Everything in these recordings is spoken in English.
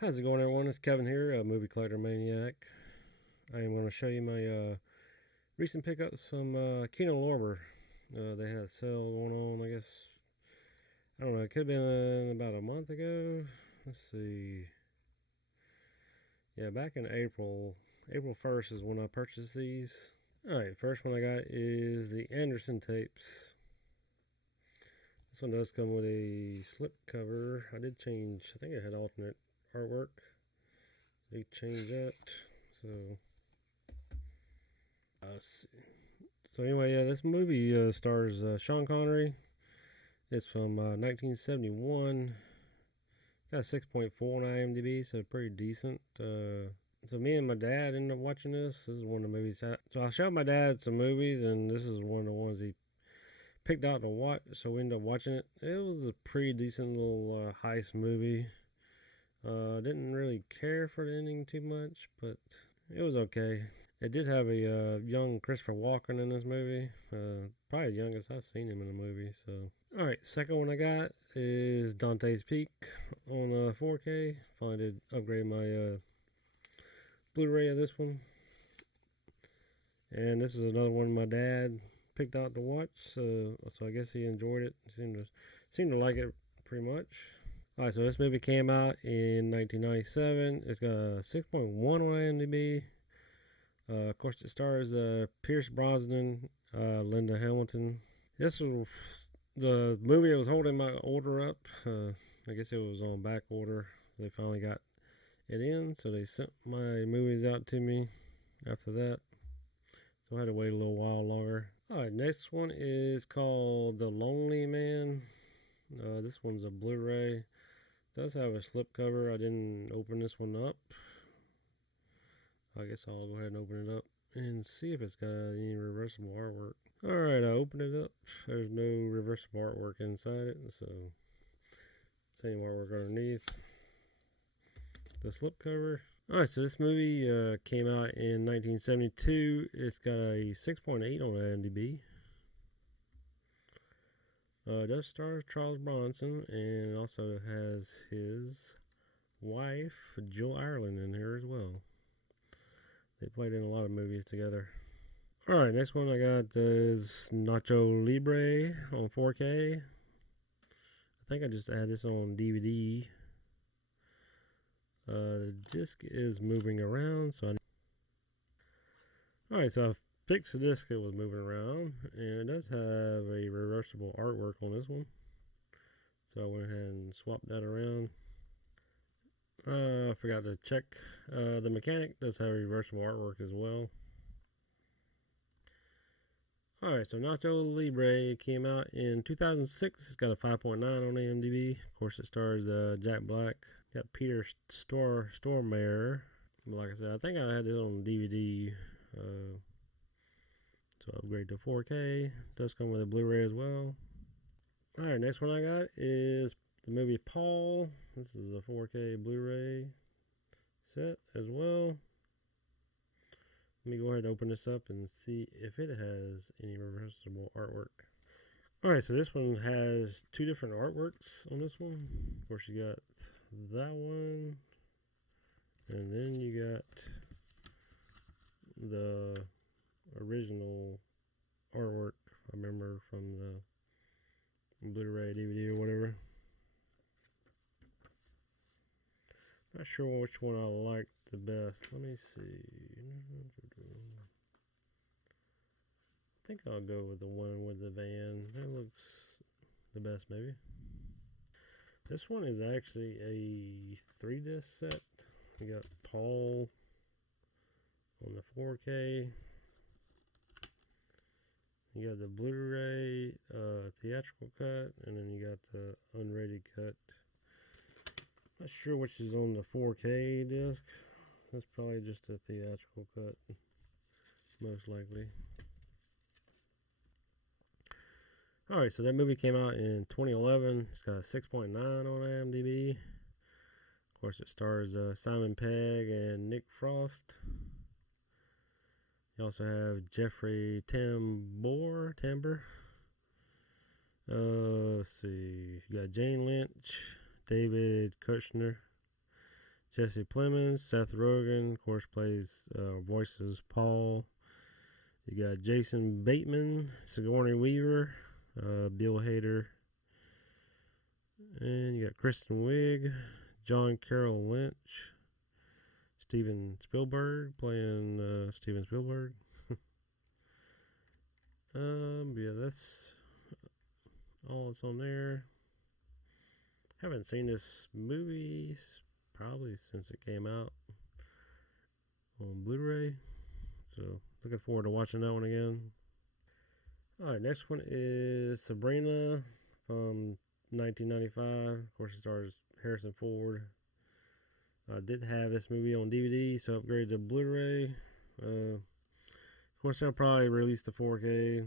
How's it going, everyone? It's Kevin here, a movie collector maniac. I am going to show you my recent pickups from Kino Lorber. They had a sale going on, I guess. I don't know, it could have been about a month ago. Let's see. Yeah, back in April. April 1st is when I purchased these. Alright, first one I got is the Anderson tapes. This one does come with a slip cover. I did change, I think it had alternate artwork. They changed that. So, let's see. So anyway, yeah, this movie stars Sean Connery. It's from 1971. Got a 6.4 on IMDb, so pretty decent. So me and my dad ended up watching this. This is one of the movies. So I showed my dad some movies, and this is one of the ones he picked out to watch. So we ended up watching it. It was a pretty decent little heist movie. Didn't really care for the ending too much, but it was okay. It did have a young Christopher Walken in this movie. Probably the youngest I've seen him in a movie. So, alright, second one I got is Dante's Peak on 4K. Finally did upgrade my Blu-ray of this one. And this is another one my dad picked out to watch. So I guess he enjoyed it. He seemed to like it pretty much. Alright, so this movie came out in 1997. It's got a 6.1 on IMDb. Of course, it stars Pierce Brosnan, Linda Hamilton. This was the movie that was holding my order up. I guess it was on back order. They finally got it in, so they sent my movies out to me after that. So I had to wait a little while longer. Alright, next one is called The Lonely Man. This one's a Blu-ray. It does have a slipcover. I didn't open this one up. I guess I'll go ahead and open it up and see if it's got any reversible artwork. Alright, I opened it up. There's no reversible artwork inside it, so same artwork underneath the slipcover. Alright, so this movie came out in 1972. It's got a 6.8 on IMDb. It does star Charles Bronson, and it also has his wife, Jill Ireland, in here as well. They played in a lot of movies together. Alright, next one I got is Nacho Libre on 4K. I think I just had this on DVD. The disc is moving around, so Alright, so I fixed the disc that was moving around, and it does have a reversible artwork on this one. So I went ahead and swapped that around. I forgot to check. The mechanic does have reversible artwork as well. Alright, so Nacho Libre came out in 2006. It's got a 5.9 on IMDb. Of course, it stars Jack Black. Got Peter Stormare. Like I said, I think I had this on DVD. So upgrade to 4K. It does come with a Blu-ray as well. Alright, next one I got is the movie Paul. This is a 4K Blu-ray set as well. Let me go ahead and open this up and see if it has any reversible artwork. Alright, so this one has two different artworks on this one. Of course, you got that one, and then you got the original artwork I remember from the Blu-ray, DVD, or whatever. Not sure which one I liked the best. Let me see. I think I'll go with the one with the van. That looks the best, maybe. This one is actually a 3-disc set. You got Paul on the 4K. You got the Blu-ray theatrical cut, and then you got the unrated cut. Not sure which is on the 4K disc. That's probably just a theatrical cut, most likely. Alright, so that movie came out in 2011. It's got a 6.9 on IMDb. Of course, it stars Simon Pegg and Nick Frost. You also have Jeffrey Tambor. Let's see. You got Jane Lynch, David Kushner, Jesse Plemons, Seth Rogen, of course, plays voices Paul. You got Jason Bateman, Sigourney Weaver, Bill Hader, and you got Kristen Wiig, John Carroll Lynch, Steven Spielberg playing Steven Spielberg. Yeah, that's all that's on there. Haven't seen this movie probably since it came out on Blu-ray, so looking forward to watching that one again. Alright, next one is Sabrina from 1995. Of course, it stars Harrison Ford. I did have this movie on DVD, so I upgraded to Blu-ray. Of course, they'll probably release the 4K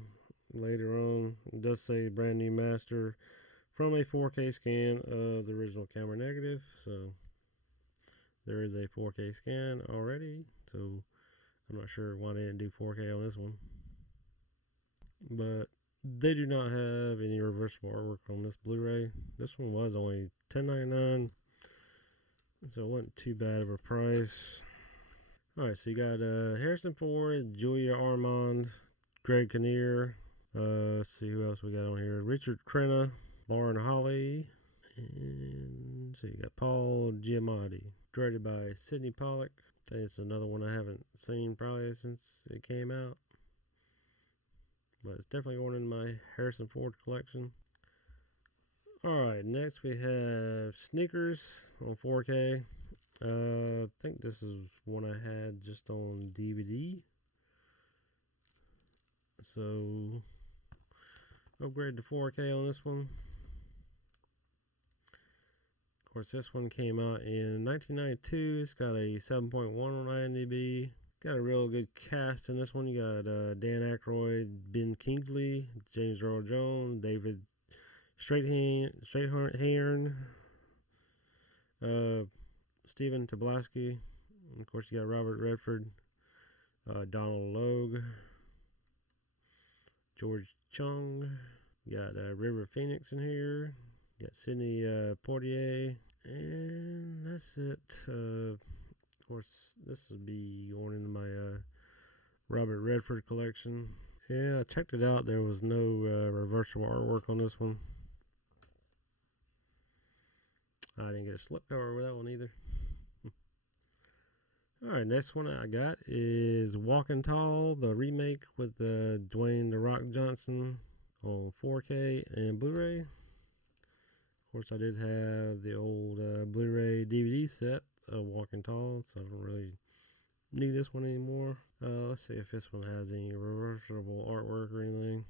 later on. It does say brand new master from a 4K scan of the original camera negative, so there is a 4K scan already, so I'm not sure why they didn't do 4K on this one. But they do not have any reversible artwork on this Blu-ray. This one was only $10.99, so it wasn't too bad of a price. Alright, so you got Harrison Ford, Julia Ormond, Greg Kinnear, let's see who else we got on here. Richard Crenna, Lauren Holly, and so you got Paul Giamatti. Directed by Sidney Pollack. I think it's another one I haven't seen probably since it came out, but it's definitely going in my Harrison Ford collection. Alright, next we have Sneakers on 4K. I think this is one I had just on DVD, so upgrade to 4K on this one. Of course, this one came out in 1992. It's got a 7.1 on IMDb. Got a real good cast in this one. You got Dan Aykroyd, Ben Kingsley, James Earl Jones, David Strathairn, Stephen Tobolowsky. And of course, you got Robert Redford, Donald Logue, George Chung. You got River Phoenix in here. You got Sidney Poitier. And that's it. Of course, this will be going into my Robert Redford collection. Yeah, I checked it out. There was no reversible artwork on this one. I didn't get a slipcover with that one either. Alright, next one I got is Walking Tall, the remake with Dwayne "The Rock" Johnson on 4K and Blu-ray. Of course, I did have the old Blu-ray DVD set of Walking Tall, so I don't really need this one anymore. Let's see if this one has any reversible artwork or anything.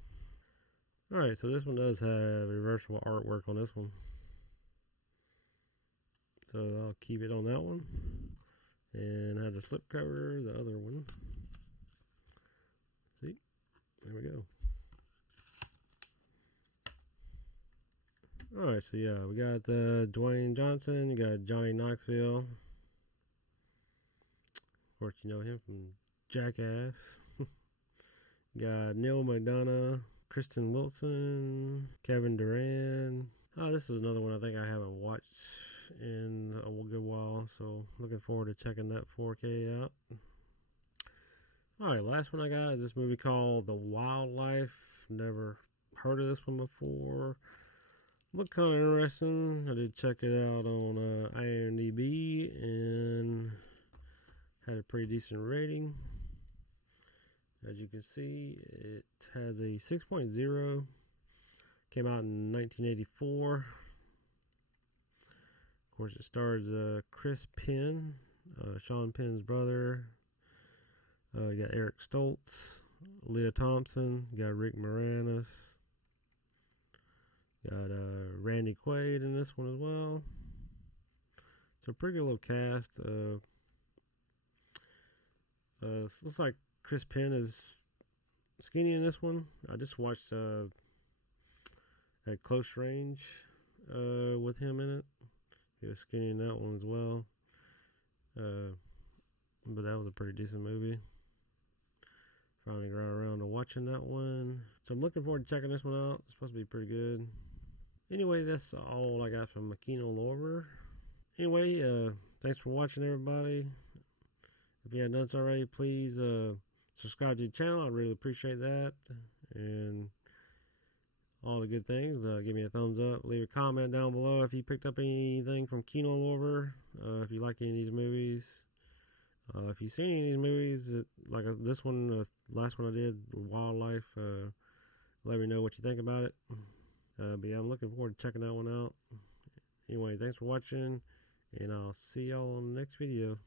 Alright, so this one does have reversible artwork on this one, so I'll keep it on that one. And I have the slipcover, the other one. See? There we go. Alright, so yeah, we got Dwayne Johnson, you got Johnny Knoxville. Of course, you know him from Jackass. You got Neil McDonough, Kristen Wilson, Kevin Durant. Oh, this is another one I think I haven't watched in a good while, so looking forward to checking that 4K out. Alright, last one I got is this movie called The Wildlife. Never heard of this one before. Looked kind of interesting. I did check it out on IMDb and had a pretty decent rating. As you can see, it has a 6.0. Came out in 1984. Of course, it stars Chris Penn, Sean Penn's brother. You got Eric Stoltz, Leah Thompson. You got Rick Moranis. Got Randy Quaid in this one as well. It's a pretty good little cast. Looks like Chris Penn is skinny in this one. I just watched at Close Range with him in it. He was skinny in that one as well. But that was a pretty decent movie. Finally got around to watching that one. So I'm looking forward to checking this one out. It's supposed to be pretty good. Anyway, that's all I got from Kino Lorber. Anyway, thanks for watching, everybody. If you haven't done so already, please subscribe to the channel. I really appreciate that. And all the good things. Give me a thumbs up. Leave a comment down below if you picked up anything from Kino Lorber. If you like any of these movies. If you've seen any of these movies, like this one, last one I did, Wildlife, let me know what you think about it. But yeah, I'm looking forward to checking that one out. Anyway, thanks for watching, and I'll see y'all on the next video.